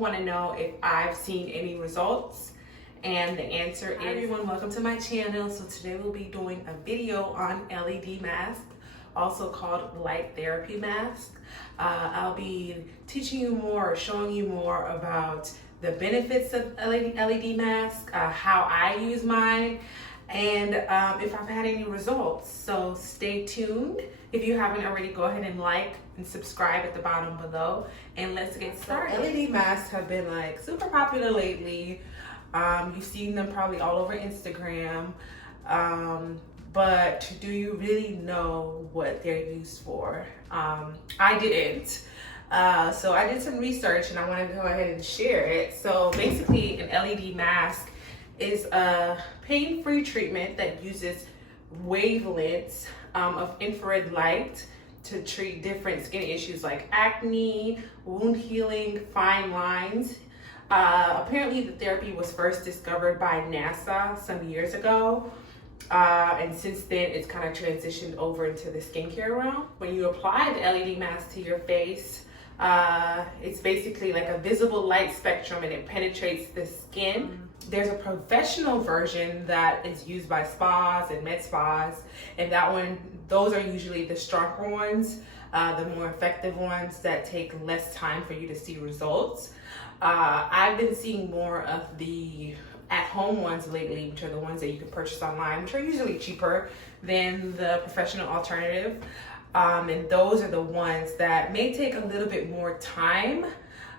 want to know if I've seen any results, and the answer is... Hi everyone, welcome to my channel. So today we'll be doing a video on LED mask, also called light therapy mask. I'll be teaching you more, showing you more about the benefits of LED mask, how I use mine, and if I've had any results. So stay tuned. If you haven't already, go ahead and like and subscribe at the bottom below, and let's get started. So LED masks have been like super popular lately. You've seen them probably all over Instagram, but do you really know what they're used for? I didn't. So I did some research and I want to go ahead and share it. So basically, an LED mask is a pain-free treatment that uses wavelengths of infrared light to treat different skin issues like acne, wound healing, fine lines. Apparently the therapy was first discovered by NASA some years ago. And since then, it's kind of transitioned over into the skincare realm. When you apply the LED mask to your face, it's basically like a visible light spectrum, and it penetrates the skin. There's a professional version that is used by spas and med spas, and those are usually the stronger ones, the more effective ones that take less time for you to see results. I've been seeing more of the at-home ones lately, which are the ones that you can purchase online, which are usually cheaper than the professional alternative. And those are the ones that may take a little bit more time,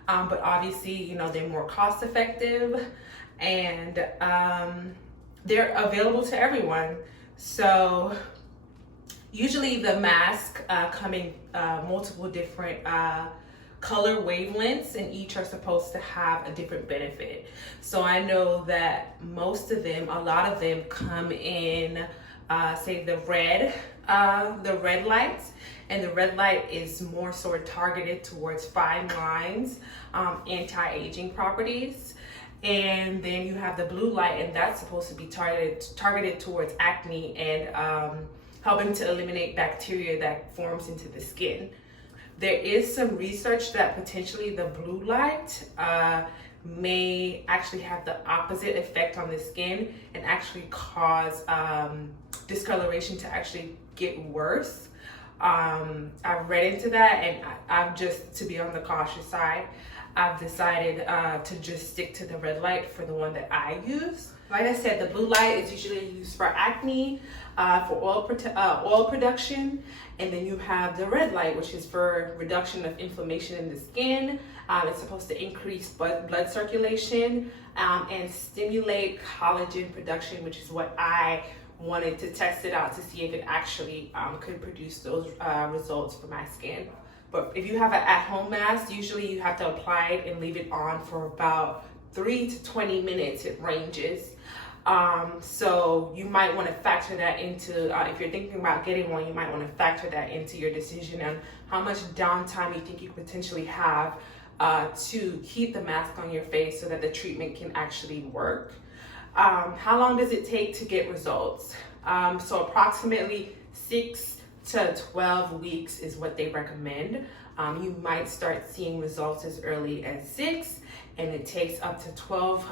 but obviously, you know, they're more cost effective, and they're available to everyone. So usually the mask come in multiple different color wavelengths, and each are supposed to have a different benefit. So I know that most of them, a lot of them come in say the red lights, and the red light is more sort of targeted towards fine lines, anti-aging properties. And then you have the blue light, and that's supposed to be targeted towards acne and helping to eliminate bacteria that forms into the skin. There is some research that potentially the blue light may actually have the opposite effect on the skin and actually cause discoloration to actually get worse. I've read into that, and I've just, to be on the cautious side, I've decided to just stick to the red light for the one that I use. Like I said, the blue light is usually used for acne, for oil production, and then you have the red light, which is for reduction of inflammation in the skin. It's supposed to increase blood circulation and stimulate collagen production, which is what I wanted to test it out to see if it actually could produce those results for my skin. But if you have an at-home mask, usually you have to apply it and leave it on for about 3 to 20 minutes, it ranges. So you might want to factor that into, if you're thinking about getting one, you might want to factor that into your decision on how much downtime you think you could potentially have to keep the mask on your face so that the treatment can actually work. How long does it take to get results? So approximately 6 to 12 weeks is what they recommend. You might start seeing results as early as 6, and it takes up to 12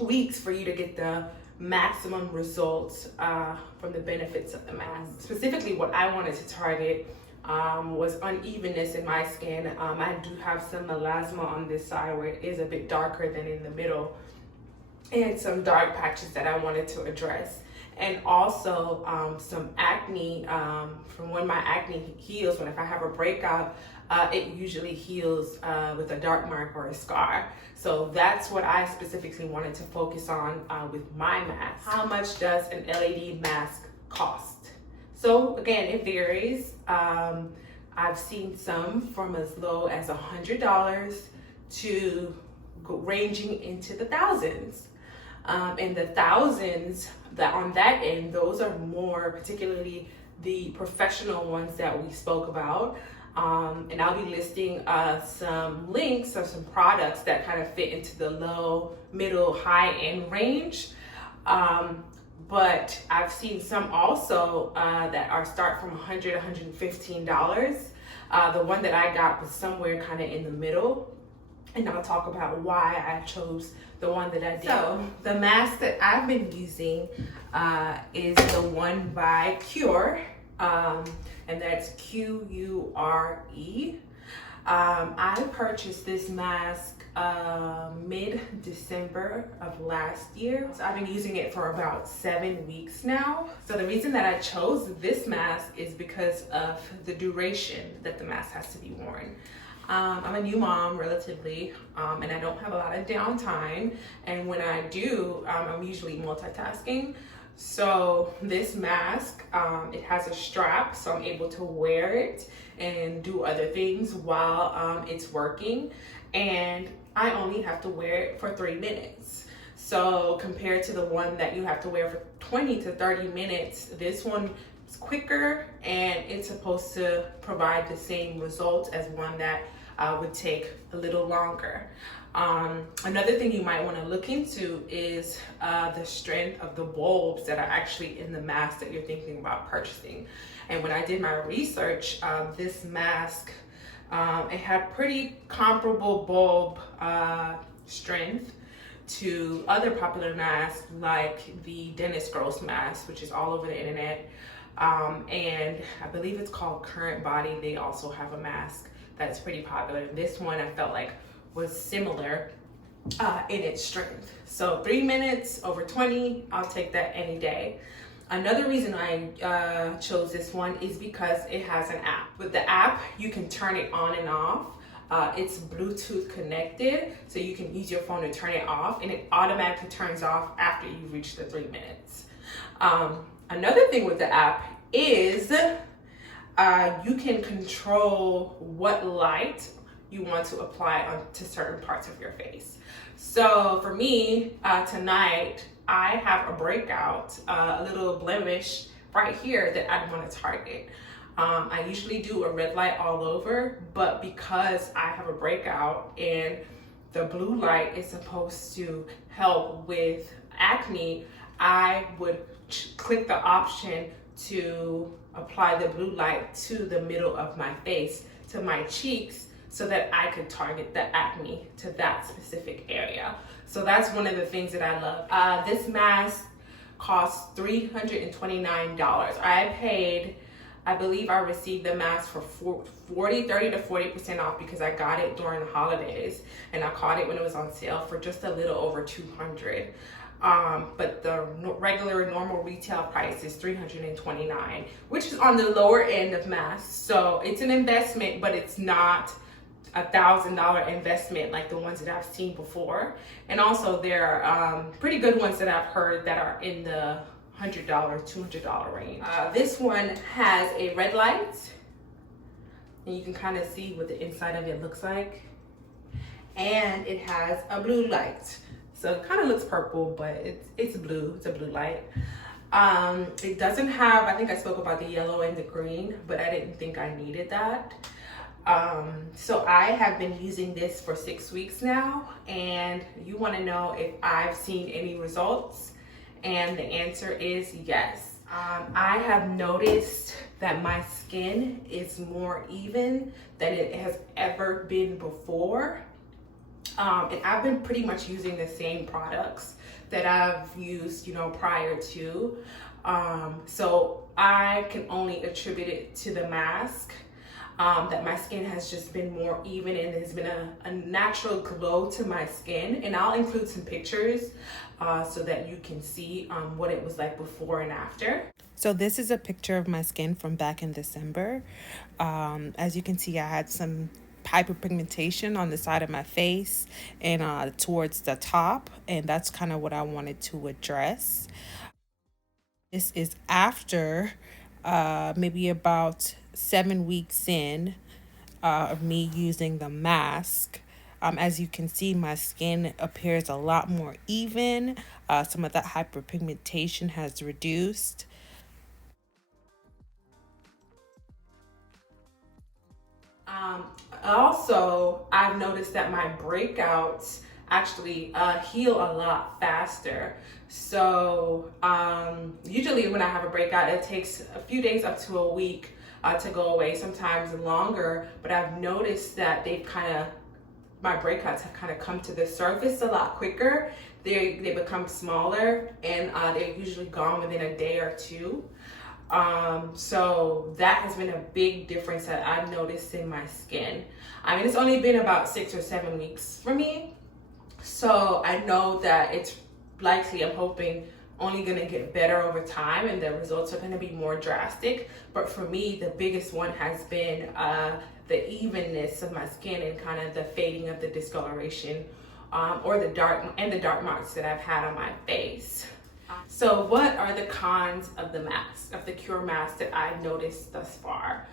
weeks for you to get the maximum results from the benefits of the mask. Specifically, what I wanted to target was unevenness in my skin. I do have some melasma on this side where it is a bit darker than in the middle, and some dark patches that I wanted to address. And also some acne, from when my acne heals, if I have a breakout, it usually heals with a dark mark or a scar. So that's what I specifically wanted to focus on with my mask. How much does an LED mask cost? So again, it varies. I've seen some from as low as $100 to ranging into the thousands. And the thousands that on that end, those are more particularly the professional ones that we spoke about. And I'll be listing some links of some products that kind of fit into the low, middle, high end range. But I've seen some also that start from $100, $115. The one that I got was somewhere kind of in the middle. and I'll talk about why I chose the one that I did. So the mask that I've been using is the one by Cure, and that's Qure. I purchased this mask mid-December of last year. So I've been using it for about 7 weeks now. So the reason that I chose this mask is because of the duration that the mask has to be worn. I'm a new mom relatively, and I don't have a lot of downtime. And when I do, I'm usually multitasking. So this mask, it has a strap, so I'm able to wear it and do other things while it's working. And I only have to wear it for 3 minutes. So compared to the one that you have to wear for 20 to 30 minutes, this one is quicker, and it's supposed to provide the same results as one that would take a little longer. Another thing you might want to look into is the strength of the bulbs that are actually in the mask that you're thinking about purchasing. And when I did my research, this mask, it had pretty comparable bulb strength to other popular masks like the Dennis Gross mask, which is all over the internet. And I believe it's called Current Body. They also have a mask that's pretty popular. This one I felt like was similar in its strength. So 3 minutes over 20, I'll take that any day. Another reason I chose this one is because it has an app. With the app, you can turn it on and off. It's Bluetooth connected, so you can use your phone to turn it off, and it automatically turns off after you reach the 3 minutes. Another thing with the app is you can control what light you want to apply onto certain parts of your face. So for me, tonight, I have a breakout, a little blemish right here that I want to target. I usually do a red light all over, but because I have a breakout and the blue light is supposed to help with acne, I would click the option to apply the blue light to the middle of my face, to my cheeks, so that I could target the acne to that specific area. So that's one of the things that I love. This mask costs $329. I believe I received the mask for 30 to 40% off because I got it during the holidays, and I caught it when it was on sale for just a little over $200. But the regular normal retail price is $329, which is on the lower end of masks. So it's an investment, but it's not $1,000 investment like the ones that I've seen before. And also there are pretty good ones that I've heard that are in the $100, $200 range. This one has a red light, and you can kind of see what the inside of it looks like. And it has a blue light. So it kind of looks purple, but it's blue. It's a blue light. It doesn't have, I think I spoke about the yellow and the green, but I didn't think I needed that. So I have been using this for 6 weeks now, and you want to know if I've seen any results, and the answer is yes. I have noticed that my skin is more even than it has ever been before. And I've been pretty much using the same products that I've used, prior to. So I can only attribute it to the mask, that my skin has just been more even, and there's been a natural glow to my skin. And I'll include some pictures so that you can see what it was like before and after. So this is a picture of my skin from back in December. As you can see, I had some hyperpigmentation on the side of my face and towards the top, and that's kind of what I wanted to address. This is after maybe about 7 weeks in of me using the mask. As you can see, my skin appears a lot more even. Some of that hyperpigmentation has reduced. Also, I've noticed that my breakouts actually heal a lot faster. So usually when I have a breakout, it takes a few days up to a week to go away, sometimes longer. But I've noticed that they've kind of my breakouts have kind of come to the surface a lot quicker. They become smaller, and they're usually gone within a day or two. So that has been a big difference that I've noticed in my skin. I mean, it's only been about 6 or 7 weeks for me. So I know that it's likely, I'm hoping, only gonna get better over time and the results are gonna be more drastic. But for me, the biggest one has been the evenness of my skin and kind of the fading of the discoloration or the dark marks that I've had on my face. So what are the cons of the mask, of the Kure mask that I've noticed thus far?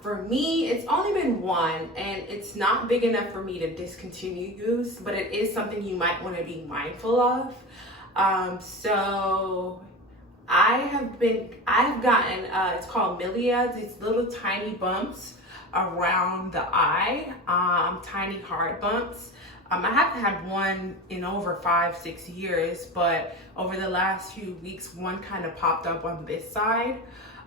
For me, it's only been one, and it's not big enough for me to discontinue use, but it is something you might want to be mindful of. So I've gotten, it's called milia, these little tiny bumps around the eye, tiny hard bumps. I haven't had one in over 5-6 years, but over the last few weeks, one kind of popped up on this side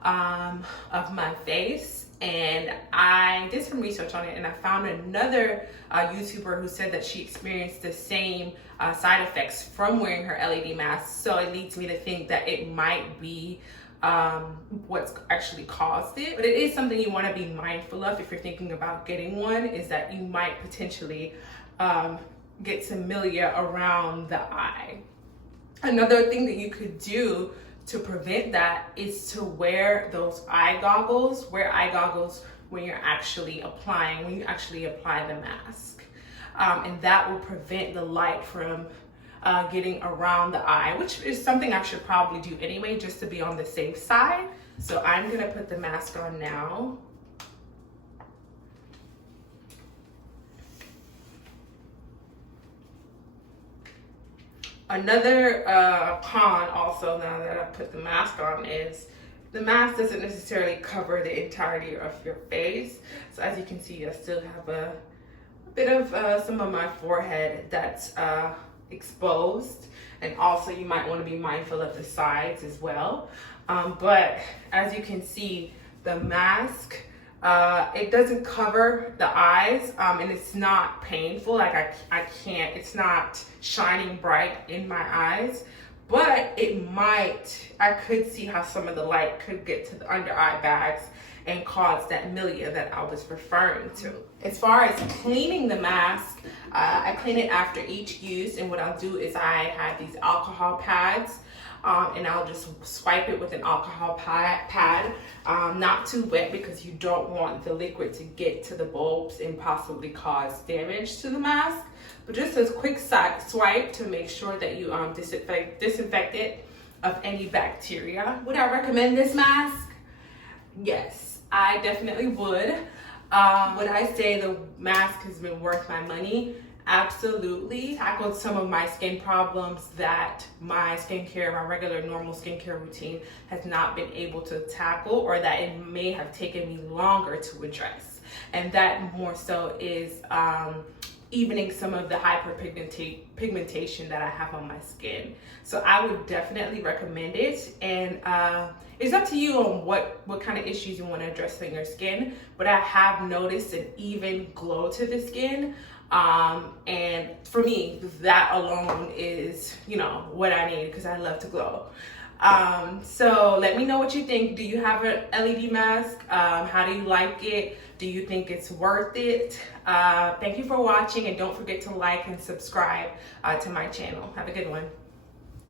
of my face, and I did some research on it, and I found another YouTuber who said that she experienced the same side effects from wearing her LED mask. So it leads me to think that it might be what's actually caused it. But it is something you want to be mindful of if you're thinking about getting one, is that you might potentially get some milia around the eye. Another thing that you could do to prevent that is to wear those eye goggles. Wear eye goggles when you actually apply the mask. And that will prevent the light from getting around the eye, which is something I should probably do anyway, just to be on the safe side. So I'm gonna put the mask on now. Another con also, now that I put the mask on, is the mask doesn't necessarily cover the entirety of your face. So as you can see, I still have a bit of some of my forehead that's exposed. And also you might want to be mindful of the sides as well. But as you can see, the mask, it doesn't cover the eyes, and it's not painful. Like I can't, it's not shining bright in my eyes, but I could see how some of the light could get to the under eye bags and cause that milia that I was referring to. As far as cleaning the mask, I clean it after each use, and what I'll do is I have these alcohol pads, and I'll just swipe it with an alcohol pad, not too wet because you don't want the liquid to get to the bulbs and possibly cause damage to the mask, but just a quick swipe to make sure that you disinfect it of any bacteria. Would I recommend this mask? Yes, I definitely would. Would I say the mask has been worth my money? Absolutely. Tackled some of my skin problems that my regular normal skincare routine has not been able to tackle, or that it may have taken me longer to address. And that more so is evening some of the hyperpigmentation that I have on my skin. So I would definitely recommend it. And it's up to you on what kind of issues you want to address in your skin. But I have noticed an even glow to the skin. And for me, that alone is, what I need, because I love to glow. So let me know what you think. Do you have an LED mask? How do you like it? Do you think it's worth it? Thank you for watching, and don't forget to like and subscribe to my channel. Have a good one.